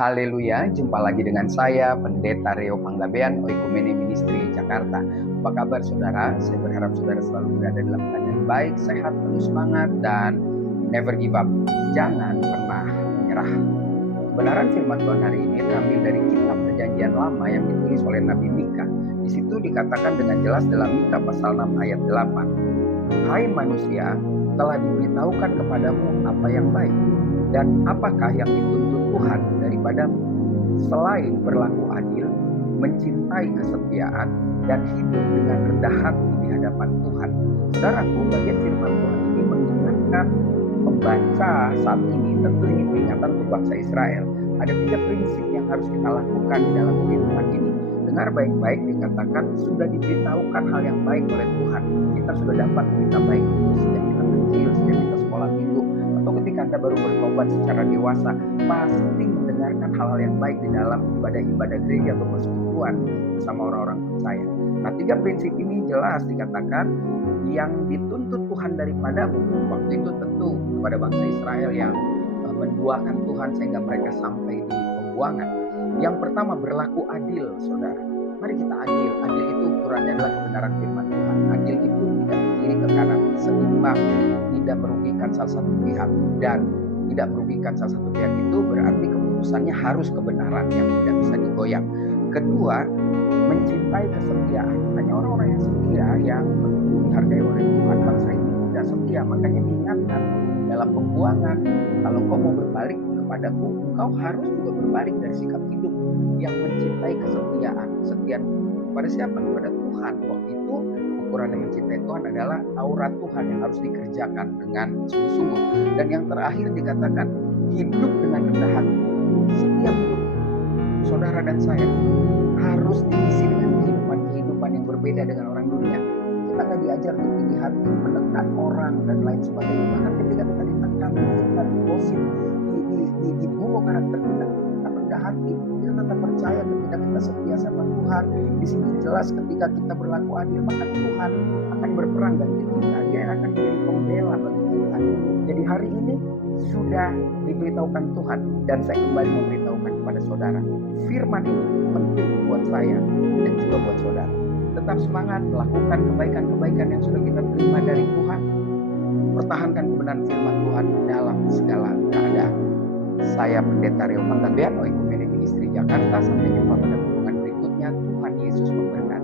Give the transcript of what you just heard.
Haleluya, jumpa lagi dengan saya, Pendeta Reo Panggabean, Oikumene Ministry Jakarta. Apa kabar saudara? Saya berharap saudara selalu berada dalam keadaan yang baik, sehat, penuh semangat, dan never give up. Jangan pernah menyerah. Kebenaran firman Tuhan hari ini terambil dari kitab Perjanjian Lama yang ditulis oleh Nabi Mika. Di situ dikatakan dengan jelas dalam Mika pasal 6 ayat 8. Hai manusia, telah diberitahukan kepadamu apa yang baik, dan apakah yang dituntut Tuhan daripadamu, selain berlaku adil, mencintai kesetiaan, dan hidup dengan rendah hati di hadapan Tuhan. Saudaraku, bagian firman Tuhan ini mengingatkan pembaca saat ini, tentu ini peringatan untuk bangsa Israel. Ada 3 prinsip yang harus kita lakukan di dalam kehidupan ini. Dengar baik-baik, dikatakan sudah diberitahukan hal yang baik oleh Tuhan. Kita sudah dapat berita baik itu sejak kita kecil, sejak kita sekolah minggu, atau ketika Anda baru bertobat secara dewasa, pasti mendengarkan hal-hal yang baik di dalam ibadah-ibadah gereja atau persekutuan bersama orang-orang percaya. Nah, 3 prinsip ini jelas dikatakan yang dituntut Tuhan daripadamu. Waktu itu tentu kepada bangsa Israel yang menduakan Tuhan sehingga mereka sampai di pembuangan. Yang pertama, berlaku adil, saudara. Mari kita adil. Adil itu ukurannya adalah kebenaran firman Tuhan. Adil itu tidak ke kiri ke kanan, seimbang, tidak merugikan salah satu pihak, dan tidak merugikan salah satu pihak itu berarti keputusannya harus kebenaran yang tidak bisa digoyang. Kedua, mencintai kesetiaan. Hanya orang-orang yang setia yang dihargai oleh Tuhan. Bangsa ini tidak setia, makanya diingatkan dalam pembuangan, kalau kau mau berbalik kepadaku, engkau harus juga berbalik dari sikap hidup yang mencintai kesetiaan. Kesetiaan kepada siapa? Kepada Tuhan. Waktu itu ukuran yang mencintai Tuhan adalah Taurat Tuhan yang harus dikerjakan dengan sungguh-sungguh. Dan yang terakhir dikatakan hidup dengan rendah hati. Setiap hidup saudara dan saya harus diisi dengan kehidupan yang berbeda dengan orang dunia. Kita nggak diajar untuk tinggi hati, menekan orang dan lain sebagainya. Bahkan ketika kita ditekan, difitnah, digosip, dibunuh karakter kita rendah hati. Kita tetap percaya ketika kita setia sama Tuhan. Di sini jelas ketika kita berlaku adil, maka Tuhan akan berperang ganti kita. Dia akan menjadi pembela bagi kita. Jadi hari ini sudah diberitahukan Tuhan, dan saya kembali memberitahukan kepada saudara, firman ini penting buat saya dan juga buat saudara. Tetap semangat, lakukan kebaikan-kebaikan yang sudah kita terima dari Tuhan. Pertahankan kebenaran firman Tuhan dalam segala keadaan. Saya Pendeta Reo Panggabean, Oikumene Ministry Jakarta. Sampai jumpa pada hubungan berikutnya. Tuhan Yesus memberkati.